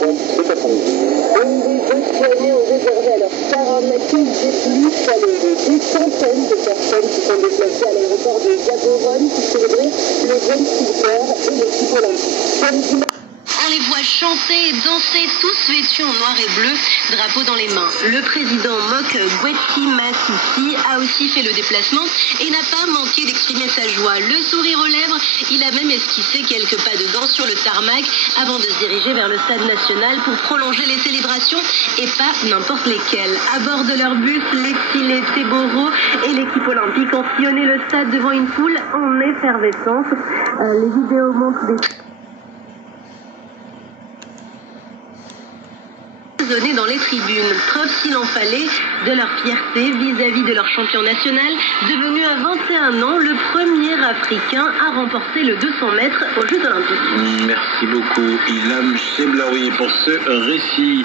pointe cet après-midi. Des soignés ont réservé à leur part un accueil des plus chaleureux. Des centaines de personnes qui sont déplacées à l'aéroport de Gaborone pour célébrer le James Silver et l'équipe olympique. On les voit chanter et danser, tous vêtus en noir et bleu, drapeau dans les mains. Le président Mok Gweti Masisi a aussi fait le déplacement et n'a pas manqué d'exprimer sa joie. Le sourire aux lèvres, il a même esquissé quelques pas de danse sur le tarmac avant de se diriger vers le stade national pour prolonger les célébrations et pas n'importe lesquelles. À bord de leur bus, les Teboro et l'équipe olympique ont sillonné le stade devant une foule en effervescence. Les vidéos montrent des dans les tribunes, preuve s'il en fallait de leur fierté vis-à-vis de leur champion national, devenu à 21 ans le premier Africain à remporter le 200 mètres aux Jeux Olympiques. Merci beaucoup Ilham Seblaoui pour ce récit.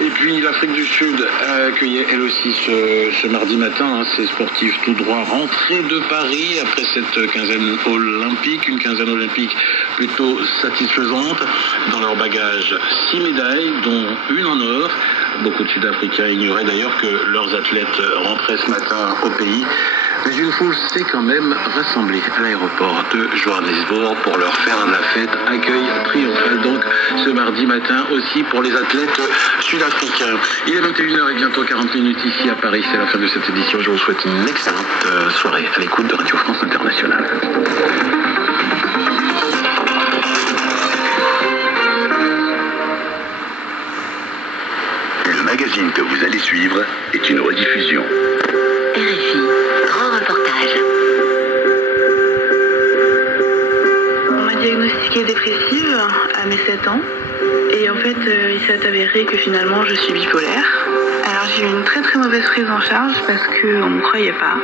Et puis l'Afrique du Sud a accueilli elle aussi ce mardi matin ses sportifs tout droit rentrés de Paris après cette quinzaine olympique, une quinzaine olympique plutôt satisfaisante. Dans leur bagage 6 médailles, dont une en or. Beaucoup de Sud-Africains ignoraient d'ailleurs que leurs athlètes rentraient ce matin au pays. Mais une foule s'est quand même rassemblée à l'aéroport de Johannesburg pour leur faire la fête. Accueil triomphal donc ce mardi matin aussi pour les athlètes sud-africains. Il est 21h et bientôt 40 minutes ici à Paris. C'est la fin de cette édition. Je vous souhaite une excellente soirée à l'écoute de Radio France Internationale. Le magazine que vous allez suivre est une rediffusion. RFI, grand reportage. On m'a diagnostiquée dépressive à mes 7 ans. Et en fait, il s'est avéré que finalement, je suis bipolaire. Alors j'ai eu une très très mauvaise prise en charge parce qu'on ne me croyait pas.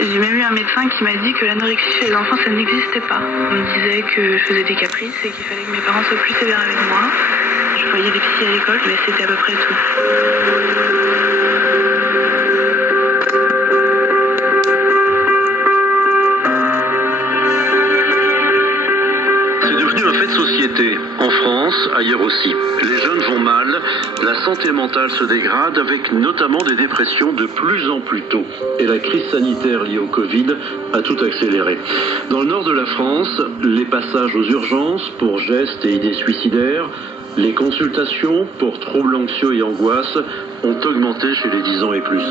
J'ai même eu un médecin qui m'a dit que l'anorexie chez les enfants, ça n'existait pas. On me disait que je faisais des caprices et qu'il fallait que mes parents soient plus sévères avec moi. Je voyais des psys à l'école, mais c'était à peu près tout. C'est devenu un fait de société, en France, ailleurs aussi. Les jeunes vont mal, la santé mentale se dégrade, avec notamment des dépressions de plus en plus tôt. Et la crise sanitaire liée au Covid a tout accéléré. Dans le nord de la France, les passages aux urgences pour gestes et idées suicidaires, les consultations pour troubles anxieux et angoisse ont augmenté chez les 10 ans et plus.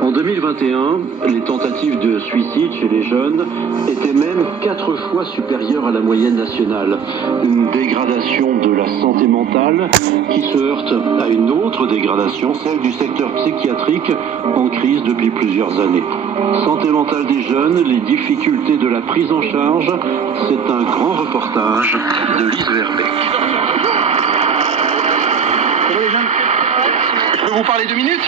En 2021, les tentatives de suicide chez les jeunes étaient même 4 fois supérieures à la moyenne nationale. Une dégradation de la santé mentale qui se heurte à une autre dégradation, celle du secteur psychiatrique en crise depuis plusieurs années. Santé mentale des jeunes, les difficultés de la prise en charge, c'est un grand reportage de Lise Verbeek. Je peux vous parler 2 minutes?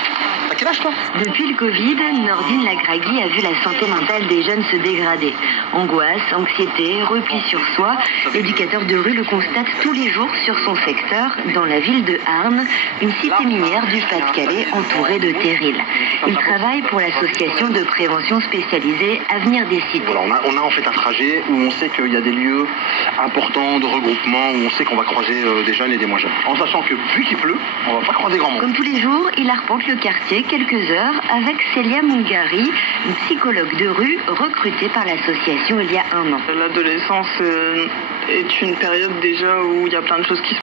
À quel âge toi? Depuis le Covid, Nordine Lagragui a vu la santé mentale des jeunes se dégrader. Angoisse, anxiété, repli sur soi, l'éducateur de rue le constate tous les jours sur son secteur, dans la ville de Arnes, une cité minière du Pas-de-Calais entourée de terrils. Il travaille pour l'association de prévention spécialisée Avenir des Cités. Voilà, on a en fait un trajet où on sait qu'il y a des lieux importants de regroupement, où on sait qu'on va croiser des jeunes et des moins jeunes. En sachant que vu qu'il pleut, on va pas croiser grand monde. Comme tous les jours, il arpente le quartier quelques heures avec Célia Mungari, une psychologue de rue recrutée par l'association il y a 1 an. L'adolescence est une période déjà où il y a plein de choses qui se